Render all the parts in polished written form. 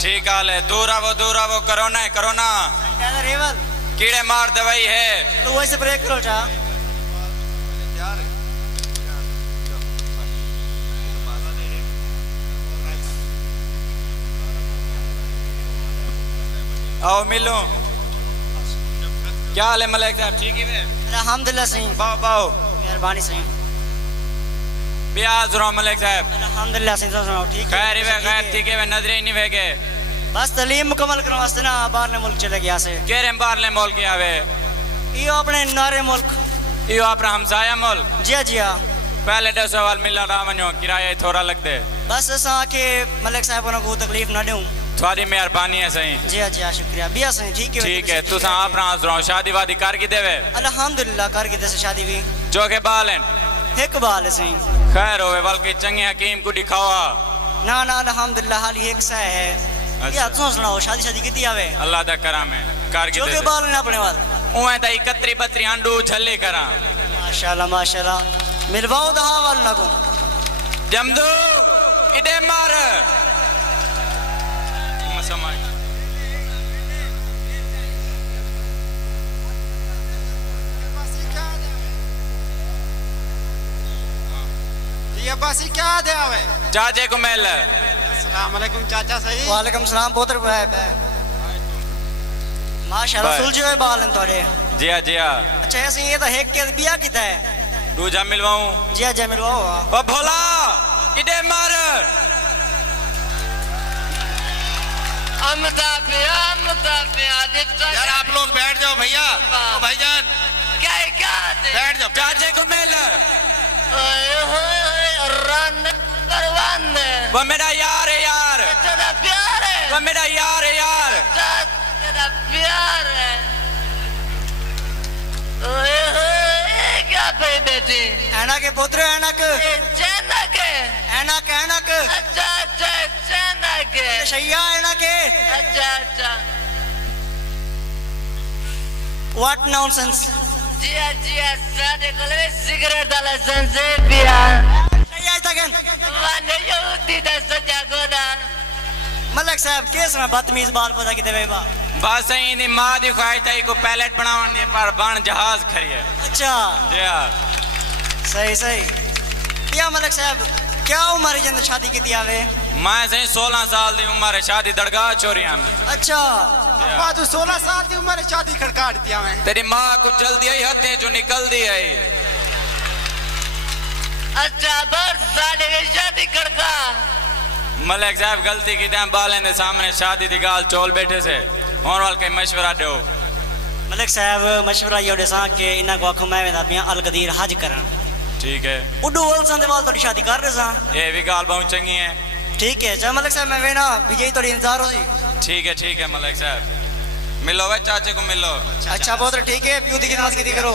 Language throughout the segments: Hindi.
ठीक हाल है। दूर आवो कोरोना है कोरोना। कीड़े मार दवाई है तो वैसे ब्रेक करो चा। आओ मिलो। क्या हाल है मलिक साहब? ठीक ही है अल्हम्दुलिल्लाह सही। बाओ बाओ मेहरबानी सही। ब्याज रहो मलिक साहब। अल्हम्दुलिल्लाह सही। तो सुनाओ ठीक है। खैर ही खैर ठीक है नजरे ही नहीं वेगे। बस तालीम मुकम्मल करने वास्ते ना बाहर मुल्क चले गया से। केरे बाहरले मुल्क के आवे? यो अपने नारे मुल्क। यो अपना हमसाया मुल्क? जी जी हाँ। पहले 2 सवाल मिला रावणो किराया थोड़ा लगते। बस असा के मलिक साहब को तकलीफ ना दूं। थोड़ी मेहरबानी है सही। जी हाँ शुक्रिया बिया सही। ठीक है ठीक है। तुसा अपना रहो शादी वादी कर की देवे? अल्हम्दुलिल्लाह कर की दे शादी भी। जो के बाल हैं एक बाल है सही। खैर होवे बल्कि चंगे हकीम को दिखावा। ना ना अल्हम्दुलिल्लाह हाल एक सा है। या तुम सुनाओ शादी कितनी आवे? अल्लाह दा करम है कर की जो के बाल ने अपने वाल उए ता 31 अंडू झल्ले करा। माशाल्लाह मिलवाओ दहा वाल ना को जमदू इदे मार मसमाई। ये बस क्या दे आवे? चाचे को मेल। अस्सलाम वालेकुम चाचा सही। वालेकुम सलाम पुत्र माशाल्लाह सुलझे हुए बाल हैं तोड़े। जी हाँ अच्छा ऐसे ये तो हेक के बिया किता है। दूजा मिलवाऊं? जी हाँ मिलवाओ। ओ भोला इदे मार। यार आप लोग बैठ जाओ भैया। भाईजान क्या बैठ जाओ। चाचे को मेल। परवान वो मेरा यार है यार। तेरा प्यार है। वो मेरा यार है यार। तेरा प्यार है। ओए होए क्या पे बेटी? ऐनक के पुत्र ऐनक। चैनक है। ऐनक ऐनक। अच्छा चैनक है। शैया ऐनक है। अच्छा व्हाट नॉनसेंस। जिया सारे कोले सिगरेट डाला संसे पिया। शैया तगन वाने यूती दा सजा गोदा। मलिक साहब केस में बदतमीज बाल पता किते वे बा। बस इन मां दी ख्वाहिश थी को पैलेट बनावन दे पर बन जहाज खरी है। अच्छा जी हां सही या मलिक साहब क्या उम्र है जंद शादी की आवे? मैं सही 16 साल दी उम्र है शादी दरगाह चोरियां में। अच्छा अब्बा तू 16 साल की उम्र शादी खड़काट दिया मैं। तेरी माँ को जल्दी आई हथे जो निकल दी आई। अच्छा बस साढ़े में शादी करका। मलिक साहब गलती की टाइम बालें दे सामने शादी दी गाल चोल बैठे से होने वाल के मशवरा दो। मलिक साहब मशवरा ये देसा के इना को आखो मैं वेदा पिया अल कदीर हज करन। ठीक है उडू वल संदे वाल थोड़ी शादी कर रहे सा। ये भी गाल बहुत चंगी है। ठीक है चल मलिक साहब मैं वेना विजय थोड़ी इंतजार हो सी। ठीक है मलिक साहब मिलो भाई चाचे को मिलो। अच्छा बहुत ठीक है प्यू दी खिदमत की करो।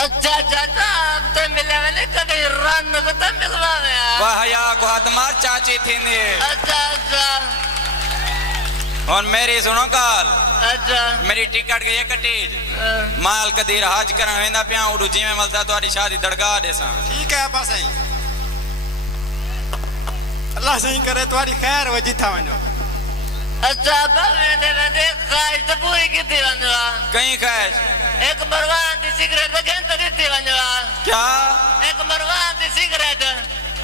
अच्छा चाचा अब तो मिले मैंने कभी रन को तो मिलवा में। वाह या को हाथ मार चाची थी ने। अच्छा और मेरी सुनो गाल। अच्छा मेरी टिकट गई कटीज माल कदीर हज करन वेंदा पिया उडू जिਵੇਂ मलदा तुम्हारी शादी दरगाह दे सा। ठीक है अब्बा सही। अल्लाह सही करे तुम्हारी खैर हो जिथा वनो। अच्छा अब मैंने ख्वाहिश तो पूरी की थी वनवा। कहीं ख्वाहिश? एक मरवान दी सिगरेट तो कहते दी थी वनवा। क्या? एक मरवान दी सिगरेट।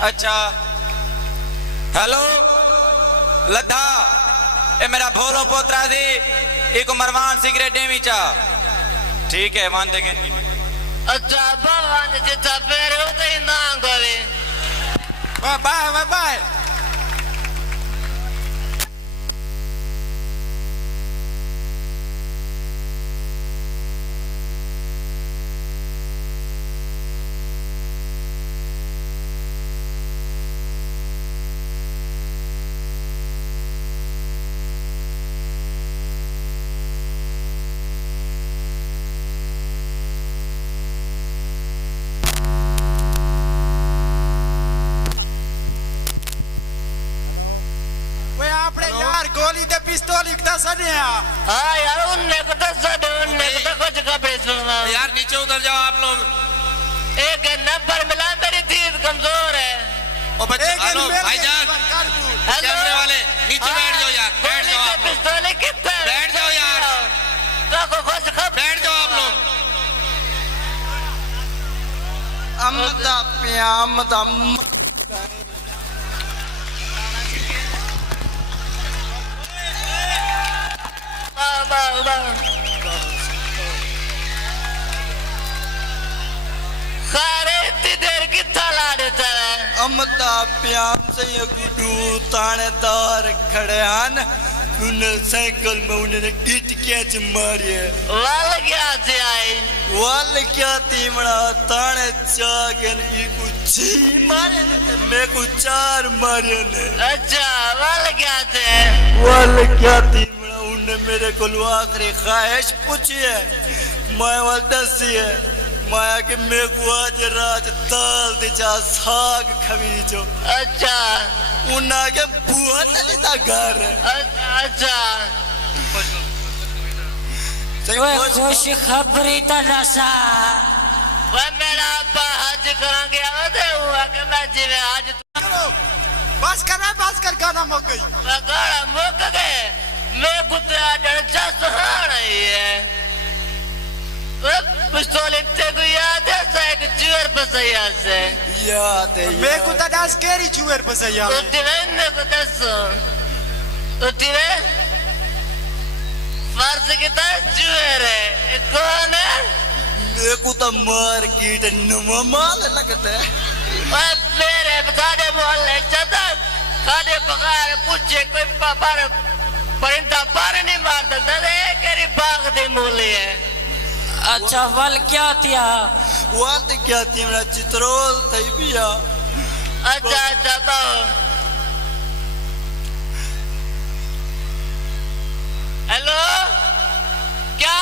अच्छा हेलो लद्दा ए मेरा भोलो पोतरा थी एक मरवान सिगरेट देवी चा। ठीक है मान देंगे। अच्छा भगवान जितना पैर हो तो ही नांग होवे। बाय गोली ते पिस्तौल इकता सने हाँ यार उनने को तो सदे उनने को तो कुछ कपड़े सुना। यार नीचे उतर जाओ आप लोग। एक नंबर मिला मेरी दीद कमजोर है। ओ बच्चे हेलो भाईजान कैमरे वाले अमदा प्याम दम खारे इतनी देर कितना ला देता है अमदा प्याम से ये गुडू तानेदार खड़े आन उन्हें साइकिल में उन्हें गिटकियां च मारी है वाल क्या से आई वाल क्या तीमड़ा ताने चागन इको छी मारे ने ते मैं को 4 मारे ने अच्छा वाल क्या से वाल क्या तीमड़ा उन्हें मेरे को आखिरी ख्वाहिश पूछी है मैं वाल दसी है माया के मैं को आज रात दाल दे चा साग खवीजो अच्छा उन्ना के बुआ नहीं था घर अच्छा ओए खुश खबरी ता दसा वह मेरा अब्बा हज करा गया होते हुआ कि मैं जिवे आज करो बस कर गाना मुक गई मैं गाड़ा मुक गए मैं कुत्ता डरचा सुहान है पिस्तौल इतने को याद है साइक चूर पसैया से याद है मैं को ता डांस केरी चूर पसैया उतने को दसो उतने फर्ज कितना चूर है कौन है मैं को ता मार्केट नमा माल लगता है मेरे खाने मोहल्ले चता खाने पकार पूछे कोई पर परिंदा पर नहीं मार सकता केरी बाग दे मूली है अच्छा वल क्या थिया वात क्या थी मेरा चित्रोल थई पिया अच्छा अच्छा तो हेलो क्या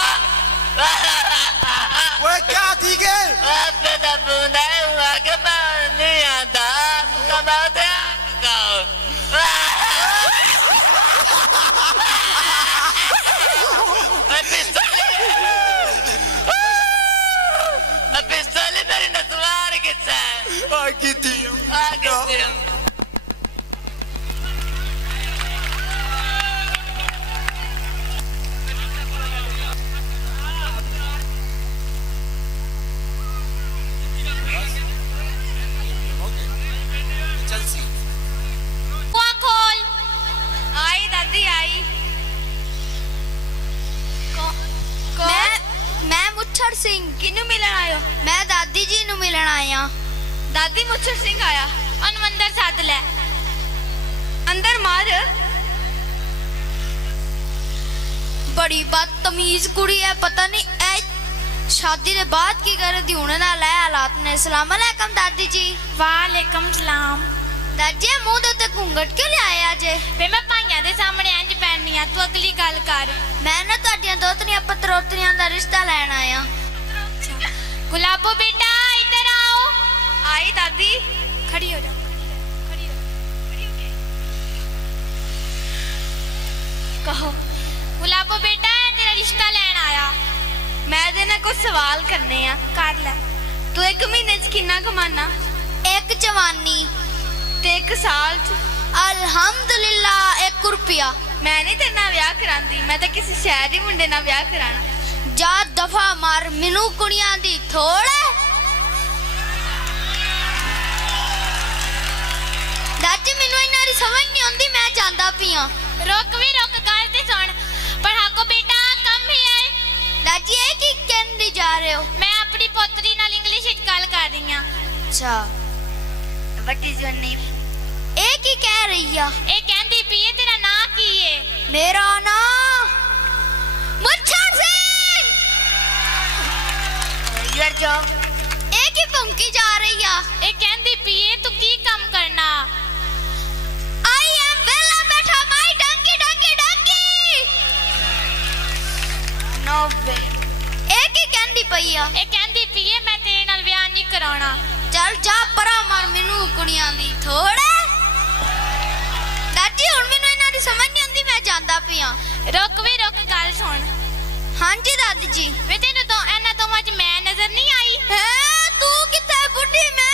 वो क्या थी के बेटा बुनाए हुआ के मैं नहीं आता कमाते आपका पिस्तौल मेरी नसवार कितना है आगे थी आगे से खोल आई दादी आई मैं मुच्छर सिंह किनु मिलन आयो मैं दादी जी नु मिलन आया दादी मुच्छर सिंह आया अन अंदर साथ ले अंदर मार बड़ी बदतमीज कुड़ी है पता नहीं ऐ शादी के बाद की कर दी हुने ना ले हालात ने सलाम अलैकुम दादी जी वालेकुम सलाम दादी मुंह दे ते घूंघट क्यों ले आया जे वे मैं भाइयां दे सामने इंज पैनी आ तू अगली गल कर मैं ना ਤੁਹਾਡੀਆਂ ਦੋਤਰੀਆਂ ਪਤਰੋਤਰੀਆਂ ਦਾ ਰਿਸ਼ਤਾ ਲੈਣ ਆਇਆ गुलाबो बेटा इधर आओ आई दादी खड़ी हो जाओ खड़ी हो कहो गुलाबो बेटा तेरा रिश्ता लेन आया मैं तेरे कुछ सवाल करने आ कर ले तू 1 महीने च कितना कमाना एक जवानी ते 1 साल च अल्हम्दुलिल्लाह 1 रुपया मैं नहीं तेरे नाल ब्याह करांदी मैं तो किसी शहरी मुंडे नाल ब्याह कराना जा दफा मार मिनू कुड़ियां दी थोड़े दादी मिनू इन्ना दी समझ नहीं आंदी मैं जानदा पिया रुक गल ते सुन पढ़ाको बेटा कम हियर दादी ये की कहंदी जा रहे हो मैं अपनी पोतरी नाल इंग्लिश विच गल कर रही हां अच्छा व्हाट इज योर नेम ए की कह रही है ए कहंदी पी है तेरा नाम की है मेरा नाम मुच्छर सिंह यार जाओ एक ही पंकी जा रही है ए कहंदी पी है तू की काम करना आई एम वेला बैठा माई डंकी नो वे एक ही कहंदी पई है ए कहंदी पी है मैं तेरे नाल ब्याह नहीं कराना चल जा परा मार मेनू कुड़ियां दी थोड़े दादी हुन मेनू इना दी समझ नहीं आंदी मैं जानदा पिया रुक गल सुन हां जी दादी जी वे तेनू तो एना तो आज मैं नजर नहीं आई है तू किथे बुढ़ी मैं